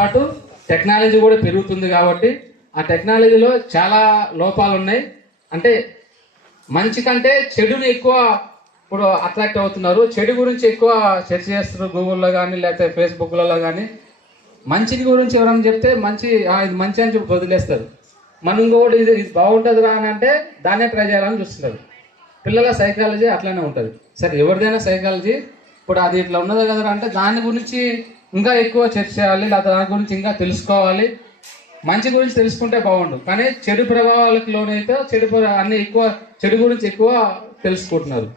పాటు టెక్నాలజీ కూడా పెరుగుతుంది కాబట్టి ఆ టెక్నాలజీలో చాలా లోపాలు ఉన్నాయి అంటే మంచి కంటే చెడుని ఎక్కువ ఇప్పుడు అట్రాక్ట్ అవుతున్నారు. చెడు గురించి ఎక్కువ చర్చ చేస్తున్నారు గూగుల్లో కానీ లేకపోతే ఫేస్బుక్లలో కానీ మంచిని గురించి ఎవరైనా చెప్తే మంచి ఇది మంచి అని చెప్పి వదిలేస్తారు. మనం కూడా ఇది ఇది బాగుంటుంది రా అని అంటే దాన్నే ట్రై చేయాలని చూస్తున్నారు. పిల్లల సైకాలజీ అట్లనే ఉంటుంది. సరే ఎవరిదైనా సైకాలజీ ఇప్పుడు అది ఇట్లా ఉన్నది కదా అంటే దాని గురించి ఇంకా ఎక్కువ చర్చ చేయాలి లేదా దాని గురించి ఇంకా తెలుసుకోవాలి. మంచి గురించి తెలుసుకుంటే బాగుండు. కానీ చెడు ప్రభావాలకు లోనైతే చెడు అన్ని ఎక్కువ చెడు గురించి ఎక్కువ తెలుసుకుంటున్నారు.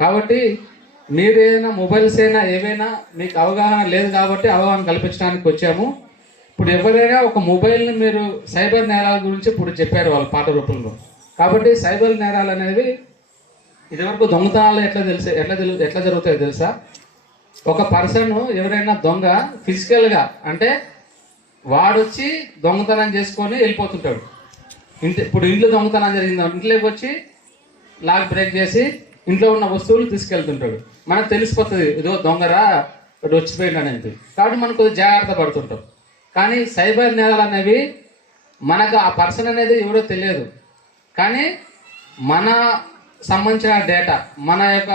కాబట్టి మీరు ఏదైనా మొబైల్స్ అయినా ఏవైనా మీకు అవగాహన లేదు కాబట్టి అవగాహన కల్పించడానికి వచ్చాము. ఇప్పుడు ఎవరైనా ఒక మొబైల్ని మీరు సైబర్ నేరాల గురించి ఇప్పుడు చెప్పారు వాళ్ళు పాట రూపంలో. కాబట్టి సైబర్ నేరాలు అనేవి ఇదివరకు దొంగతనాలు ఎట్లా తెలుసు ఎట్లా తెలు ఎట్లా జరుగుతాయో తెలుసా? ఒక పర్సన్ ఎవరైనా దొంగ ఫిజికల్గా అంటే వాడొచ్చి దొంగతనం చేసుకొని వెళ్ళిపోతుంటాడు. ఇంటి ఇప్పుడు ఇంట్లో దొంగతనం జరిగింది ఇంట్లోకి వచ్చి లాక్ బ్రేక్ చేసి ఇంట్లో ఉన్న వస్తువులు తీసుకెళ్తుంటాడు. మనకు తెలిసిపోతుంది ఏదో దొంగరా ఇటు వచ్చిపోయింది అనేది. కాబట్టి మనం కొద్దిగా జాగ్రత్త పడుతుంటాం. కానీ సైబర్ నేరాలు అనేవి మనకు ఆ పర్సన్ అనేది ఎవరో తెలియదు. కానీ మన సంబంధించిన డేటా మన యొక్క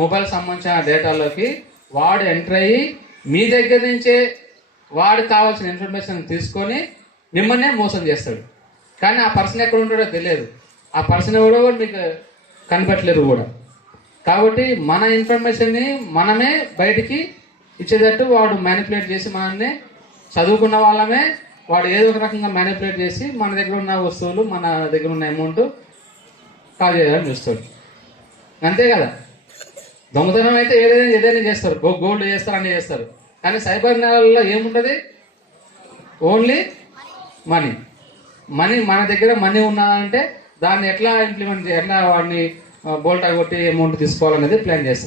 మొబైల్ సంబంధించిన డేటాలోకి వాడు ఎంటర్ అయ్యి మీ దగ్గర నుంచే వాడు కావాల్సిన ఇన్ఫర్మేషన్ తీసుకొని మిమ్మల్నే మోసం చేస్తాడు. కానీ ఆ పర్సన్ ఎక్కడ ఉంటాడో తెలియదు. ఆ పర్సన్ ఎవడో కూడా మీకు కనిపెట్టలేరు కూడా. కాబట్టి మన ఇన్ఫర్మేషన్ని మనమే బయటికి ఇచ్చేటట్టు వాడు మ్యానిపులేట్ చేసి మనల్ని చదువుకున్న వాళ్ళమే వాడు ఏదో ఒక రకంగా మ్యానిపులేట్ చేసి మన దగ్గర ఉన్న వస్తువులు మన దగ్గర ఉన్న అమౌంట్ కాజేయాలని చూస్తాడు. అంతే కదా? దొంగతనం అయితే ఏదైనా ఏదైనా చేస్తారు? గోల్డ్ చేస్తారు అన్నీ చేస్తారు. కానీ సైబర్ నేరాలలో ఏముంటుంది? Only money. మనీ మన దగ్గర మనీ ఉన్నదంటే దాన్ని ఎట్లా ఇంప్లిమెంట్ ఎట్లా వాడిని బోల్టా కొట్టి అమౌంట్ తీసుకోవాలనేది ప్లాన్ చేస్తారు.